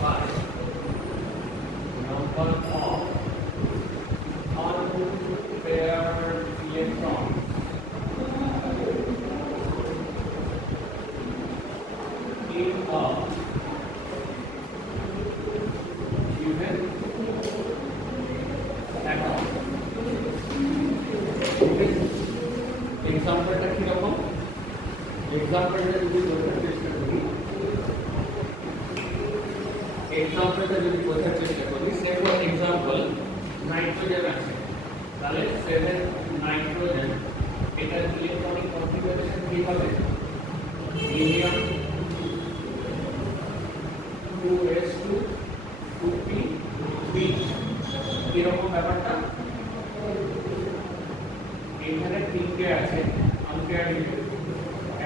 5. Number of unpaired electrons in a given atom. এক্সাম্পলটা কি রকম? এক্সাম্পলটা যদি বোঝার চেষ্টা করি, সে ফর এক্সাম্পল নাইট্রোজেন আছে, তাহলে 7 নাইট্রোজেন, এটার ইলেকট্রনিক কনফিগারেশন কি হবে? হিলিয়াম 2s2 2p3, এরকম ব্যাপারটা। এখানে তিনটে আছে আনপেয়ার,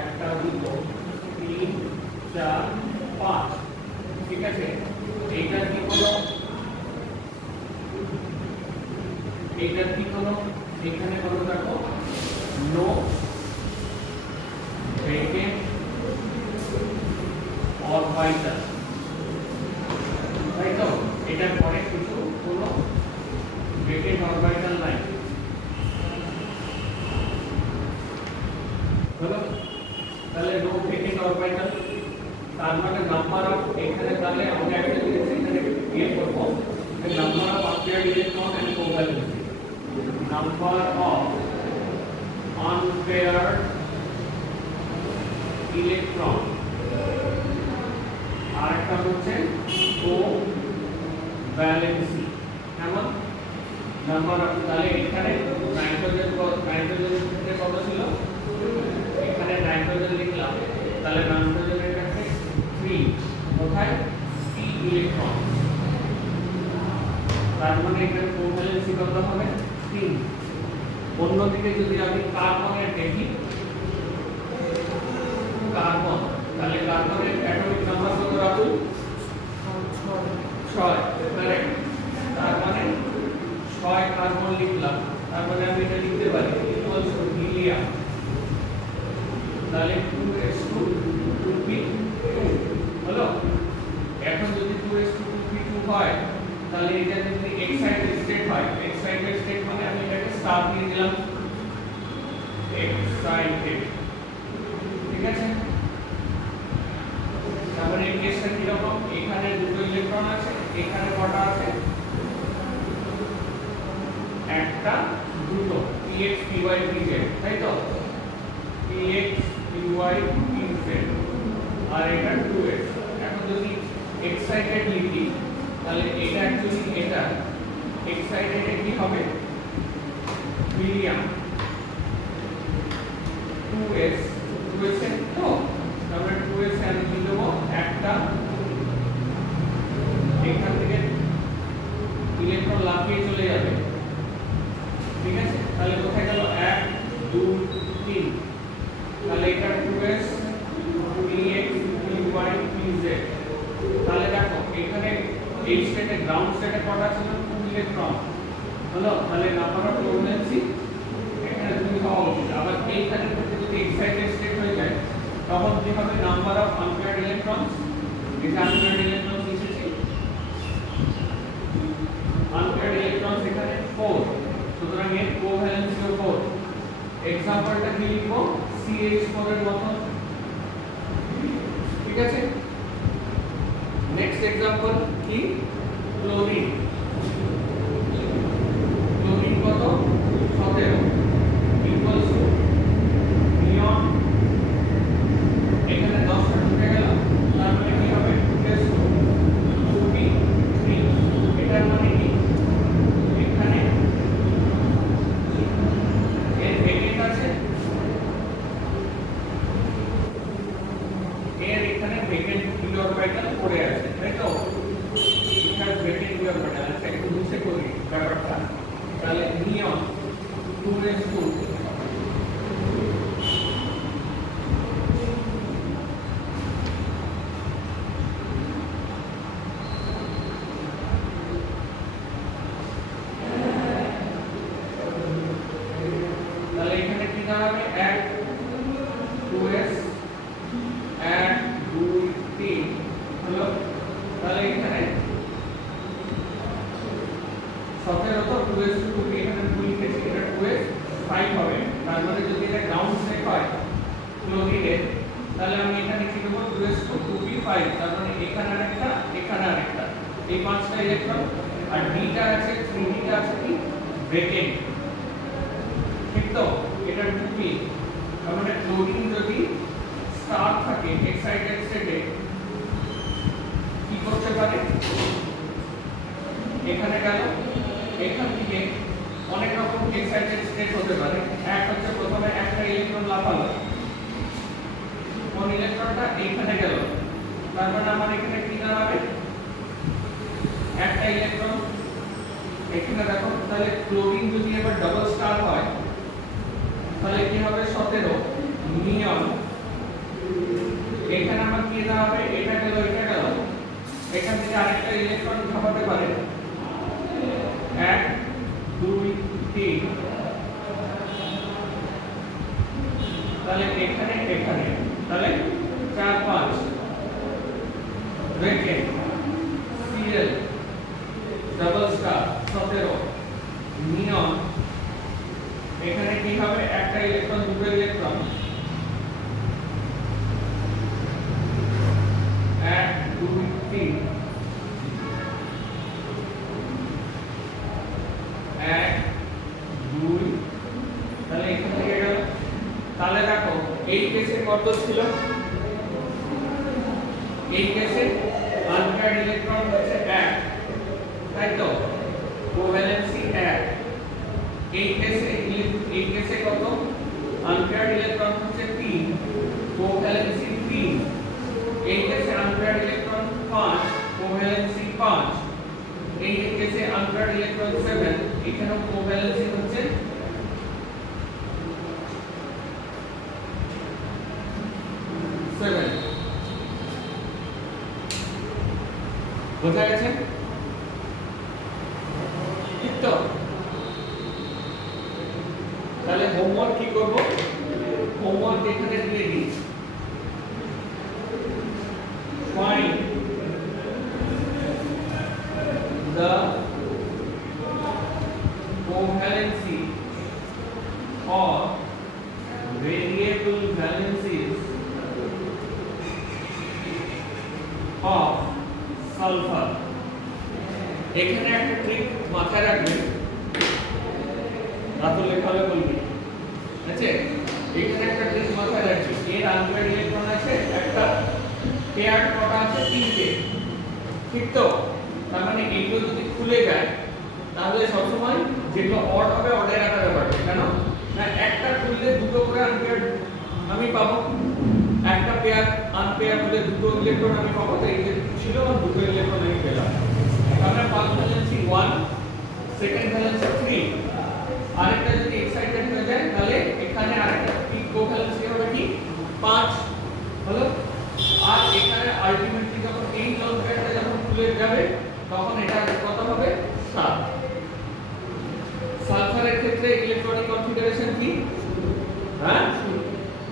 একটা দুটো 3 4 5, ঠিক আছে। এইটার কি হলো? এখানে হলো দেখো নো ভেকেন্ট অরবিটাল, তাই তো? এটার পরে কিছু কোনো ভেকেন্ট অরবিটাল নাই, হলো? তাহলে নো ভেকেন্ট অরবিটাল, তার মানে নাম্বার অফ, এখানে তাহলে আমরা একটা জিনিস এখানে ইয়ে করব, number of unpaired electron and covalency, number of unpaired electron, আর একটা হচ্ছে কোভ্যালেন্সি। কেমন? নাম্বার অফ, তাহলে এখানে নাইট্রোজেন ক্ষেত্রে কত ছিল? এখানে নাইট্রোজেন লিখলাম, তাহলে নাইট্রোজেনের কাছে 3, কোথায়? p ইলেকট্রন, তার মানে এখানে কোভ্যালেন্সি কত হবে? 3। অন্যদিকে যদি আমি কার্বনের দেখি, কার্বন, তাহলে কার্বনের অ্যাটমিক নাম্বার কত রাখুন? 6, কারেক্ট। তার মানে 6 কার্বন লিখলাম, তারপরে আমি এটা লিখতে পারি ইকুয়ালস টু হিলিয়াম, তাহলে 2s2 2p2 হলো। এখন যদি 2s2 2p2 হয়, তাহলে এটা যদি এক্সাইটেড স্টেট হয়, এক্সাইটেড স্টেট মানে আমি এটাকে স্টার দিয়ে দিলাম, এক্সাইটেড, ঠিক আছে। তারপরে এই কেসটা কি রকম? এখানে দুটো ইলেকট্রন আছে, এখানে কটা আছে? একটা দুটো, px py pz, তাই তো? px py pz, আর এটা 2s। এখন যদি এক্সাইটেড লিখি, তাহলে এটা অ্যাকচুয়ালি এটা এক্সাইটেড এ কি হবে? হিলিয়াম 2s, 2s এ তো তাহলে 2s এ আমি কি দেবো? একটা, এখান থেকে ইলেকট্রন লাফিয়ে চলে যাবে, ঠিক আছে। তাহলে কোথায় গেল? 1 2 3, তাহলে এটা 2s px py pz। তাহলে দেখো এখানে এই স্টেটে, গ্রাউন্ড স্টেটে কটা ছিল? 2 ইলেকট্রন হলো, তাহলে নাম্বার অফ কোভ্যালেন্সি এখানে 2 হওয়া উচিত। আবার এইখানে যদি এক্সাইটেড স্টেট হয়ে যায়, তখন কি হবে? নাম্বার অফ আনপেয়ার্ড ইলেকট্রনস, এই আনপেয়ার্ড ইলেকট্রনস এসেছে, আনপেয়ার্ড ইলেকট্রনস এখানে 4, সুতরাং এর কোভ্যালেন্সিও 4। এক্সাম্পলটা কি লিখবো? CH4 এর মতো, ঠিক আছে। নেক্সট এক্সাম্পল কি? ক্লোরিন, ক্লোরিন কত? 17 ইকুয়ালস টু নিয়ন, এখানে 10 টা ঢুকে গেল, তার মানে কি হবে? 2s2 2p3, এটার মানে কি? এখানে এর ভেকেন্ট আছে, এর এখানে ভেকেন্ট p অরবিটাল পড়ে আছে, তাই তো? এখানে ভেকেন্ট p অরবিটাল আছে। তাহলে এখানে 17 তো 2s2 এখানে ভুল লিখেছি, এটা 2s5 হবে। তার মানে যদি এটা গ্রাউন্ড স্টেট হয় ক্লোরিনের, তাহলে আমি এখানে কি দেব 2s2 2p5, তার মানে এখানে আরেকটা এখানে আরেকটা, এই পাঁচটা ইলেকট্রন। আর ডিটা আছে 3ডিটা আছে কি ভ্যাকেন্ট, ঠিক তো? এটা 2p, তার মানে ক্লোরিন যদি স্টার থাকে এক্সাইটেড স্টেটে কি করতে পারে, এখানে গেল, এখান থেকে অনেক রকম এক্সাইটেড স্টেট হতে পারে। এক হচ্ছে প্রথমে একটা ইলেকট্রন লাফালো, কোন ইলেকট্রনটা এখানে গেল, তার মানে আমার এখানে কি দাঁড়াবে, একটা ইলেকট্রন এখানে দেখো। তাহলে ক্লোরিন যদি এবার ডাবল স্টার হয় তাহলে কি হবে 17 নিয়ন, এখানে আমার কি দাঁড়াবে, এটা গেল এটা গেল, এখান থেকে আরেকটা ইলেকট্রন ঢোকাতে পারে 1 2 3, তাহলে এখানে এখানে, তাহলে 4 5 ব্রেকেট সিএল ডাবল স্টার 17 নিয়ন, এখানে কি হবে একটা ইলেকট্রন দুটো ইলেকট্রন 1 2 3 1 2, তাহলে এখান থেকে গেল। তাহলে দেখো এই কেসে কত ছিল, এই কেসে আনপেয়ার্ড ইলেকট্রন হচ্ছে 1, তাই তো, কোভ্যালেন্সি 1। এই কেসে কত, আনপেয়ার্ড ইলেকট্রন হচ্ছে 3, কোভ্যালেন্সি 3। এই কেসে আনপেয়ার্ড ইলেকট্রন 5, কোভ্যালেন্সি 5। এই কেসে আনপেয়ার্ড ইলেকট্রন 7, এখানেও কোভ্যালেন্সি হচ্ছে 7। বোঝা গেছে? ঠিক তো? তাহলে হোমওয়ার্ক কি করব, হোমওয়ার্ক এখানে দিয়ে দিই, find the covalency or variable valencies of sulfur। এখানে একটা ট্রিক মাথায় রাখবেন, রাতুল লেখালে বলবি, আছে এখানে একটা ট্রিক মাথায় রাখবেন, এর আনপেয়ার্ড ইলেকট্রন আছে একটা, পেয়ার কটা আছে 3টে, ঠিক তো? তার মানে এইগুলো যদি খুলে যায় তাহলে সবসময় যেগুলো অড হবে অডের আকারে বাড়বে, কেন না একটা খুললে দুটো করে আনপেয়ার্ড আমি পাবো, একটা পেয়ার আনপেয়ার হলে দুটো ইলেকট্রন আমি পাবো, তাই যে ছিল আর দুটো ইলেকট্রন আমি পেলাম। তাহলে ফার্স্ট ভ্যালেন্সি 1, সেকেন্ড ভ্যালেন্সি 3, আরেকটা যদি এক্সাইটেড হয়ে যায় তাহলে এখানে আরেকটা কি কোভ্যালেন্সি হবে কি 5 হলো। আর এখানে আলটিমেটলি যখন এই লোন পেয়ারটা যখন খুলে যাবে তখন এটা কত হবে 7। সালফারের ক্ষেত্রে ইলেকট্রনিক কনফিগারেশন কি, হ্যাঁ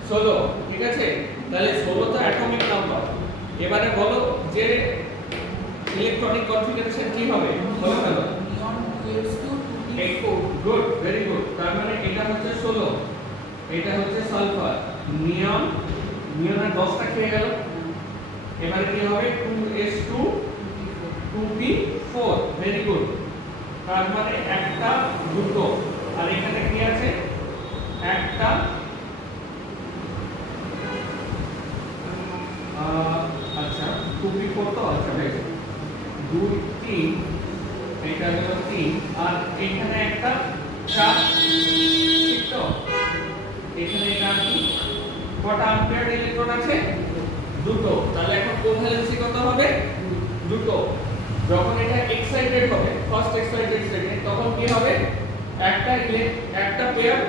16, ঠিক আছে? তাহলে 16 তো অ্যাটমিক নাম্বার। এবারে বলো যে ইলেকট্রনিক কনফিগারেশন কি হবে, বলো বলো। Good, very good. তার মানে এটা হচ্ছে 16, এটা হচ্ছে সালফার, নিয়ন, নিয়নের 10টা খেয়ে গেল। এবারে কি হবে 2s2 2p4, ভেরি গুড। তার মানে একটা দুটো, আর এখানে কি আছে একটা, আচ্ছা 2p4 তো, আচ্ছা বেশ 2 3, এটা হলো 3, আর এখানে একটা 4, ঠিক তো? এখানে এটা কি কটা আনপেয়ার্ড ইলেকট্রন আছে, দুটো। তাহলে এখন কোভ্যালেন্সি কত হবে, দুটো। যখন এটা এক্সাইটেড হবে ফার্স্ট এক্সাইটেড স্টেটে তখন কি হবে, একটা পেয়ার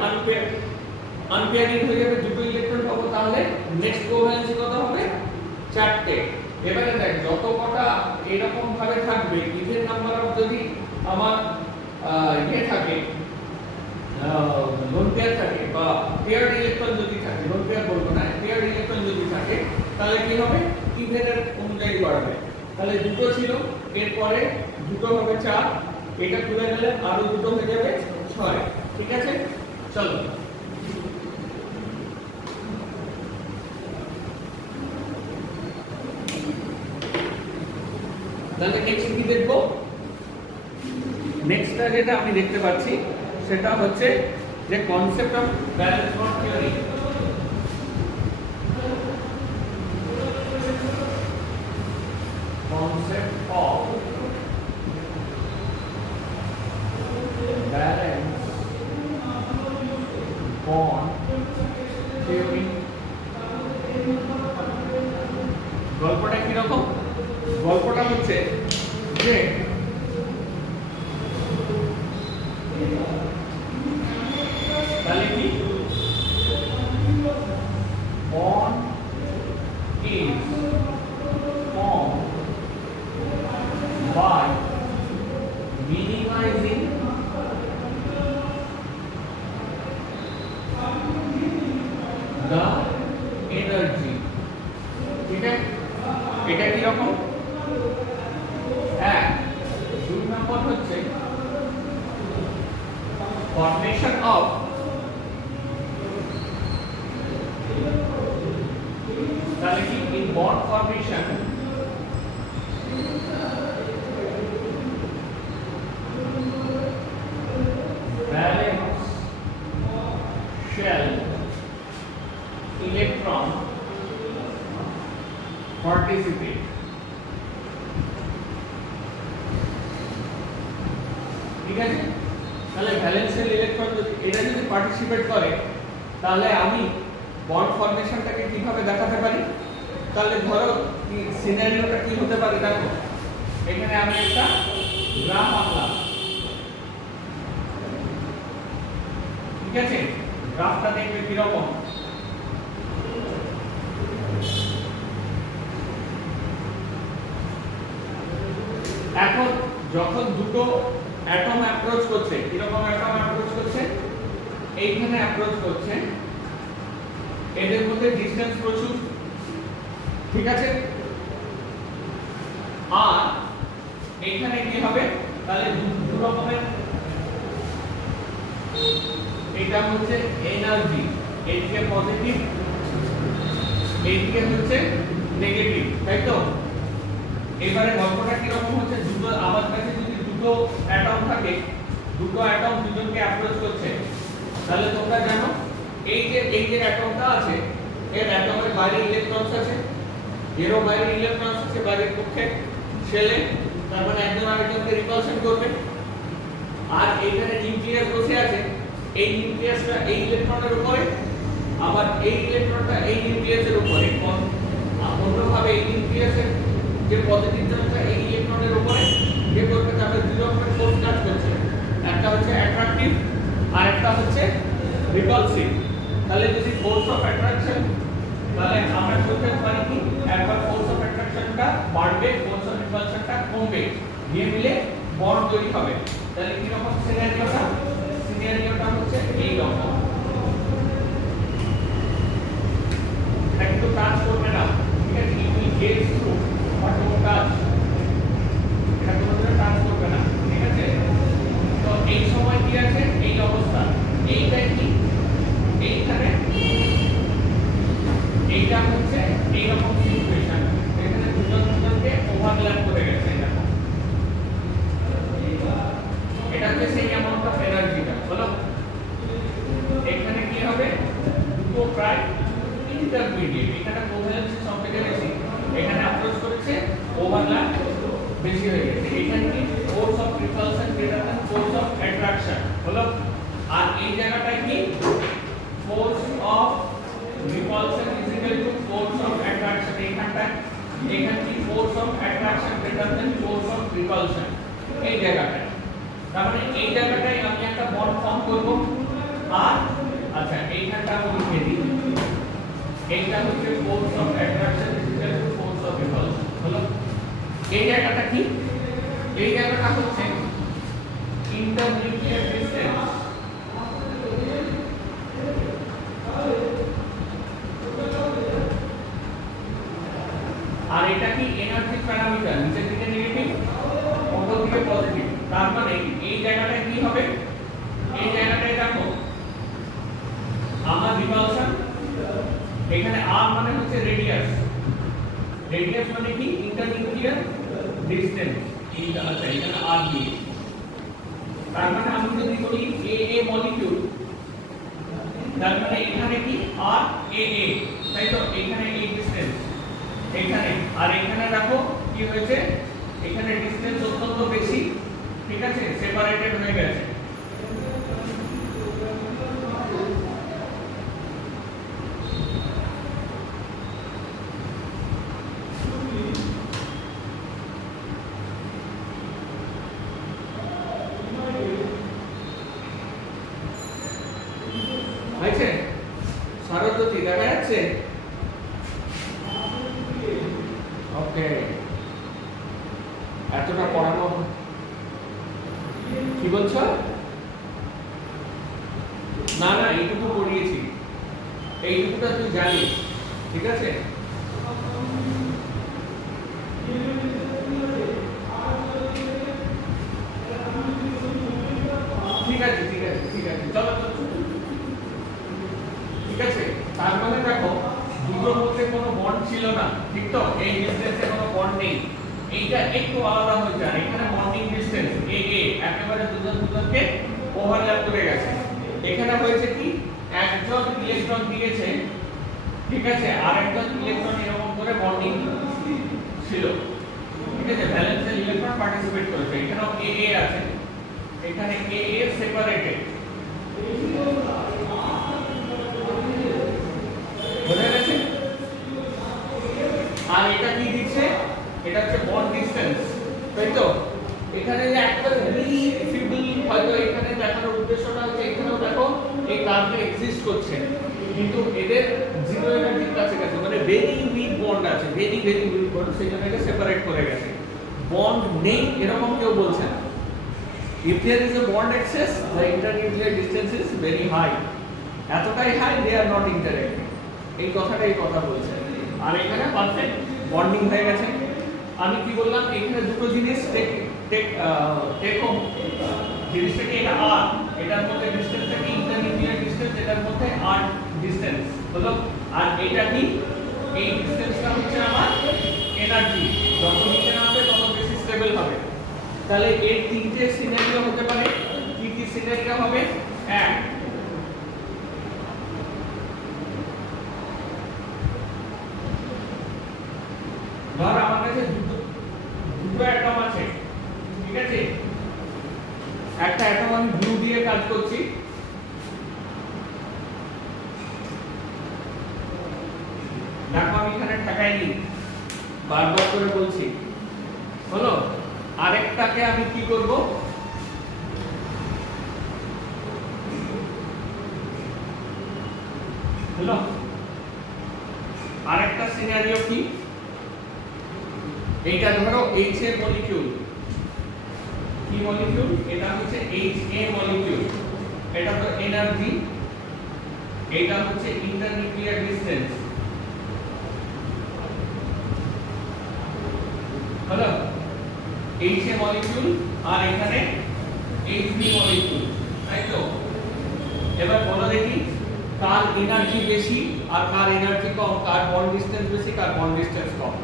আনপেয়ারিং হয়ে যাবে, দুটো ইলেকট্রন পাবো, তাহলে নেক্সট কোভ্যালেন্সি কত হবে 4টে। এবারে দেখ যত কটা এরকম ভাবে থাকবে, ইভেন নাম্বার অফ যদি আমার ইয়ে থাকে লোন পেয়ার থাকে বা পেয়ার ইলেকট্রন যদি থাকে, লোন পেয়ার বলবো না, পেয়ার ইলেকট্রন যদি থাকে তাহলে কি হবে ইভেনের অনুযায়ী বাড়বে। তাহলে দুটো ছিল, এরপরে দুটো হবে 4, এটা তুলে গেলে আরো দুটো হয়ে যাবে 6। ঠিক আছে, চলো তাহলে নেক্সট কি দেখবো। নেক্সটটা যেটা আমি দেখতে পাচ্ছি সেটা হচ্ছে যে concept of balance bond theory. concept of balance bond theory। গল্পটা কি রকম? গল্পটা হচ্ছে যে তাহলে কি bond is formed by minimizing the energy। ঠিক আছে, এটা কি রকম? এক, দুই নম্বর হচ্ছে formation of তাহলে কি in bond formation valence shell electron participate। ঠিক আছে, তাহলে ভ্যালেন্স শেল ইলেকট্রন যদি এটা যদি পার্টিসিপেট করে তাহলে আমি বন্ড ফরমেশনটাকে কিভাবে দেখাতে পারি। তাহলে ধরো কি সিনারিওটা কি হতে পারে, দেখো এখানে আমি একটা গ্রাফ আঁকলাম। ঠিক আছে, গ্রাফটা দেখবে কি রকম। এখন যখন দুটো অ্যাটম অ্যাপ্রোচ করছে, কি রকম অ্যাটম অ্যাপ্রোচ করছে, এইখানে অ্যাপ্রোচ করছে, এদের মধ্যে ডিসটেন্স প্রচুর। ঠিক আছে, আর এইখানে কি হবে, তাহলে দু রকমের, এটা হচ্ছে এনার্জি, এইদিকে পজিটিভ, এইদিকে হচ্ছে নেগেটিভ, তাই তো। এবারে গল্পটা কি রকম হচ্ছে, দুটো আমার কাছে যদি দুটো অ্যাটম থাকে, দুটো অ্যাটম দুজনকে অ্যাপ্রোচ করছে, তাহলে তোমরা জানো এই যে অ্যাটমটা আছে এর অ্যাটমের বাইরে ইলেকট্রনস আছে, এরও বাইরে ইলেকট্রনস আছে বাইরের পক্ষে শেলে, তার মানে একজন আরেকজনকে রিপালশন করবে। আর এইখানে নিউক্লিয়াস বসে আছে, এই নিউক্লিয়াসটা এই ইলেকট্রনের উপরে, আবার এই ইলেকট্রনটা এই নিউক্লিয়াসের উপরে। অন্যভাবে এই নিউক্লিয়াসের যে পজিটিভ চার্জটা এই ইলেকট্রনের উপরে যে করবে, তাহলে দুই রকমের ফোর্স কাজ করছে, একটা হচ্ছে অ্যাট্রাকটিভ আর একটা হচ্ছে রিপালসিভ। তাহলে যদি ফোর্স অফ অ্যাট্রাকশন, তাহলে আমরা বলতে পারি কি একবার ফোর্স অফ অ্যাট্রাকশনটা বাড়বে, ফোর্স অফ রিপালশনটা কমবে, দিয়ে মিলে বন্ড তৈরি হবে। তাহলে কি রকম সিনারিওটা? সিনারিওটা হচ্ছে এই রকম। এটা কিন্তু টাচ করবে না, ঠিক আছে, it will get through but no touch, এটা কোনোদিনও টাচ করবে না। ঠিক আছে, তো এই সময় কি আছে, এই অবস্থা, এইটা কি এইখানে, এইটা হচ্ছে এই রকম সিচুয়েশন, এখানে দুজন দুজনকে ওভারল্যাপ করে গেছে। এটা হচ্ছে সেই অ্যামাউন্ট অফ এনার্জিটা। বলো এখানে কি হবে, দুটো প্রায় ইন্টারমিডিয়েট, এখানে কোভ্যালেন্স সবথেকে বেশি, এখানে অ্যাপ্রোচ করেছে, ওভারল্যাপ বেশি হয়ে গেছে। এখানে কি force of repulsion greater than force of attraction. হলো, আর এই জায়গাটায় কি force of repulsion is equal to force of attraction. এখানে কি force of attraction greater than force of repulsion, এই জায়গাটায়। তার মানে এই জায়গাটায় আমি একটা বন্ড ফর্ম করব। আর আচ্ছা, এইখানটা আমি লিখে দিই, এইটা হচ্ছে force of attraction is equal to force of repulsion. হলো, এই জায়গাটা কি, এই জায়গাটা হচ্ছে ইন্টারনিউক্লিয়ার ডিসটেন্স। আর এটা কি এনার্জি প্যারামিটার, রেডিয়াস মানে কি ইন্টারনিউক্লিয়ার ডিসটেন্স। এইটা আচ্ছা এখানে আর দিয়ে, তার মানে আমি যদি বলি এ এ মলিকিউল, তার মানে এখানে কি আর এ এ, তাই তো এখানে এই ডিসটেন্স এখানে, আর এখানে দেখো কি হয়েছে, এখানে ডিসটেন্স অত্যন্ত বেশি, ঠিক আছে, সেপারেটেড হয়ে গেছে। হয়েছে সারস্বতী দেখা যাচ্ছে? ওকে, এতটা পড়ানো কি বলছো? না না এইটুকু পড়িয়েছি, এইটুকুটা তুই জানিস, ঠিক আছে। ঠিক আছে ঠিক আছে ঠিক আছে, চলো চলো, ঠিক আছে। তার মানে দেখো দুটোর মধ্যে কোনো বন্ড ছিল না, ঠিক তো, এই ডিসটেন্সে কোনো বন্ড নেই, এইটা একটু আলাদা হয়ে যায়, এখানে বন্ডিং ডিসটেন্স এ এ একেবারে দুজন দুজনকে ওভারল্যাপ করে গেছে। এখানে হয়েছে কি একজন ইলেকট্রন দিয়েছে, ঠিক আছে, আরেকজন ইলেকট্রন এরকম করে বন্ডিং ছিল, ঠিক আছে, ভ্যালেন্সিয়াল ইলেকট্রন পার্টিসিপেট করেছে, এখানেও এ এ আছে, এখানে এ এ সেপারেটেড, বোঝা গেছে। আর এটা কি দিচ্ছে, এটা হচ্ছে বন্ড ডিসটেন্স, তাই তো। এখানে যে একটা ভেরি ফিবল, হয়তো এখানে দেখানোর উদ্দেশ্যটা হচ্ছে এখানেও দেখো এই কার্বন এক্সিস্ট করছে, কিন্তু এদের জিরো এনার্জির কাছাকাছি, মানে ভেরি উইক বন্ড আছে, ভেরি ভেরি উইক বন্ড, সেই জন্য এটা সেপারেট করে গেছে। বন্ড নেই এরকম কেউ বলছে না। If there is a bond excess, the internuclear distance is very high. এতটাই high, they are not interacting. এই কথাটাই কথা বলছে। আর এখানে পারফেক্ট বন্ডিং হয়ে গেছে। আমি কি বললাম, এখানে দুটো জিনিস জিনিসটা কি, এটা আর, এটার মধ্যে ডিসটেন্সটা কি ইন্টারনিউক্লিয়ার ডিসটেন্স, এটার মধ্যে আর ডিসটেন্স হলো, আর এটা কি এই ডিসটেন্সটা হচ্ছে আমার এনার্জি, যত নিচে নামবে তত বেশি স্টেবল হবে। তাহলে এর তিনটে সিনারিও হতে পারে। কি কি সিনারিও হবে? এক, ধর আমার কাছে দুটো অ্যাটম আছে, ঠিক আছে, একটা অ্যাটম আমি ব্লু দিয়ে কাজ করছি, দেখো আমি এখানে ঠেকাইনি, বারবার করে বলছি, হলো। আরেকটাকে আমি কি করব, হলো, আরেকটা সিনারিও কি, এইটা ধরো H এর মলিকিউল, কি মলিকিউল, এটা হচ্ছে H A মলিকিউল, এটা তো এনার্জি, এটা হচ্ছে ইন্টারনিউক্লিয়ার ডিসটেন্স, হলো, H A মলিকিউল আর এখানে Hb মলিকিউল, তাই তো। এবার বলো দেখি কার এনার্জি বেশি আর কার এনার্জি কম, কার বন্ড ডিসটেন্স বেশি কার বন্ড ডিসটেন্স কম।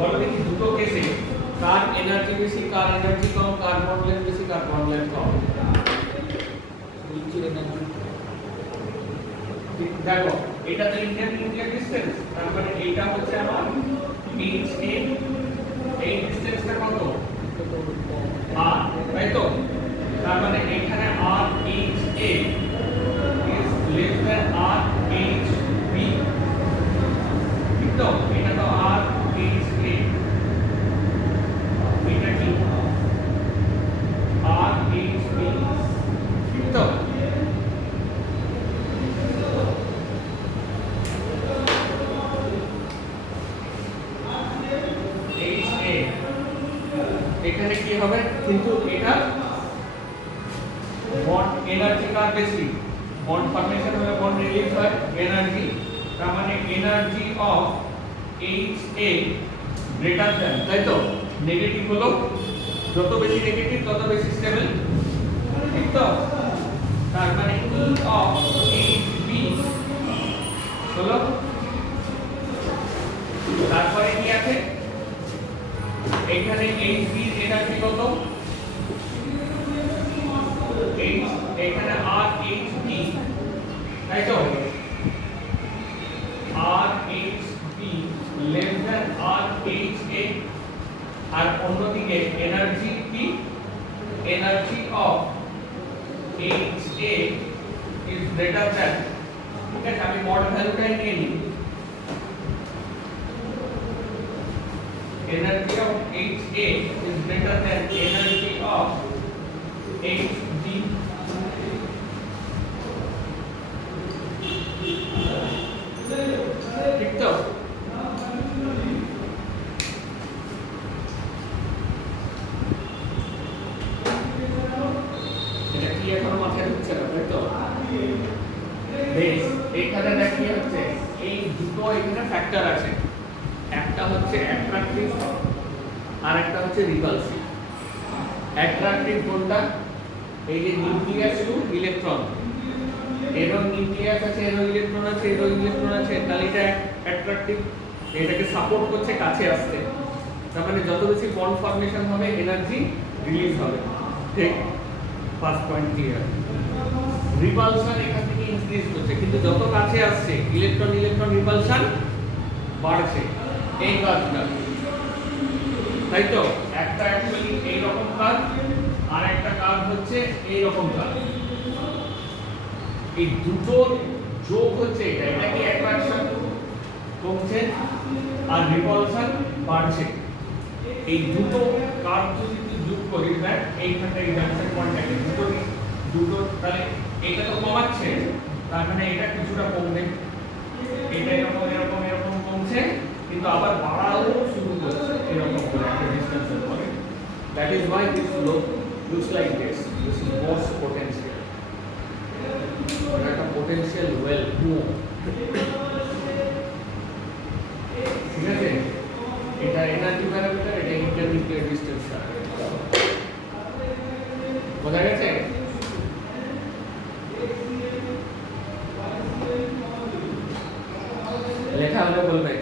বলো দেখি দুটো কেসে কার এনার্জি বেশি কার এনার্জি কম, কার বন্ড লেন্থ বেশি কার বন্ড লেন্থ কম। দেখো এটা তো ইন্টারনিউক্লিয়ার ডিসটেন্স, তার মানে এইটা হচ্ছে আমার HA, এই ডিসটেন্সটা কত r, তাই তো? তার মানে এখানে RHA is less than RHB, ঠিক তো? এটা তো RHA, এটা কি RHB, ঠিক তো? HA এখানে কি হবে, কিন্তু এটা বন্ড এনার্জি কার বেশি, বন্ড ফর্মেশন হবে, বন্ড রিলিজ হয় এনার্জি, তার মানে energy of HA greater than, তাই তো? নেগেটিভ হলো, যত বেশি নেগেটিভ তত বেশি স্টেবল, ঠিক তো? তার মানে E অফ HB হলো, তারপরে কি আছে এখানে HB এর এনার্জি কত, এখানে RHB, তাই তো? RHB less than RHA, আর অন্যদিকে এনার্জি কি, energy of HA is greater than, ঠিক আছে? আমি মড ভ্যালুটাই নিয়ে নিই, energy of HA is greater than energy of HB, ঠিক তো? এটা কি এখনো মাথায় ঢুকছে না, তাই তো? বেশ, এখানে দেখি হচ্ছে এই দুটো এখানে ফ্যাক্টর আছে, একটা হচ্ছে অ্যাট্রাকটিভ আর একটা হচ্ছে রিপালসিভ। অ্যাট্রাকটিভ কোনটা, এই যে নিউক্লিয়াস টু ইলেকট্রন, এরো নিউক্লিয়াস আছে, এরো ইলেকট্রন আছে, এরো ইলেকট্রন আছে, তাহলে এটা অ্যাট্রাকটিভ, এটাকে সাপোর্ট করছে কাছে আসতে, তার মানে যত বেশি বন্ড ফর্মেশন হবে এনার্জি রিলিজ হবে, ঠিক? First point clear. রিপালশন এখান থেকে ইনক্রিজ করছে, কিন্তু যত কাছে আসছে ইলেকট্রন ইলেকট্রন রিপালশন বাড়ছে, এই কাজটা, তাই তো? একটা অ্যাকচুয়ালি এই রকম কাজ, আর একটা কাজ হচ্ছে এই রকম কাজ, এই দুটোর যোগ হচ্ছে এটা, এটা কি অ্যাট্রাকশন কমছে আর রিপালশন বাড়ছে, এই দুটো কাজ যদি যোগ করি দেখ এইখানটা এই জাংশন পয়েন্টটাকে দুটো তাহলে এটা তো কমাচ্ছে, তার মানে এটা কিছুটা কমবে, এটা এরকম এরকম এরকম কমছে, কিন্তু আবার বাড়াও শুরু করছে এরকম করে একটা ডিসটেন্সের পরে, that is why this looks like this is Bohr's potential, এটা একটা potential well Bohr, ঠিক আছে? এটা এনার্জি প্যারামিটার, এটা ইন্টারনিউক্লিয়ার ডিসটেন্স, বোঝা গেছে? লেখা হলে বলবে।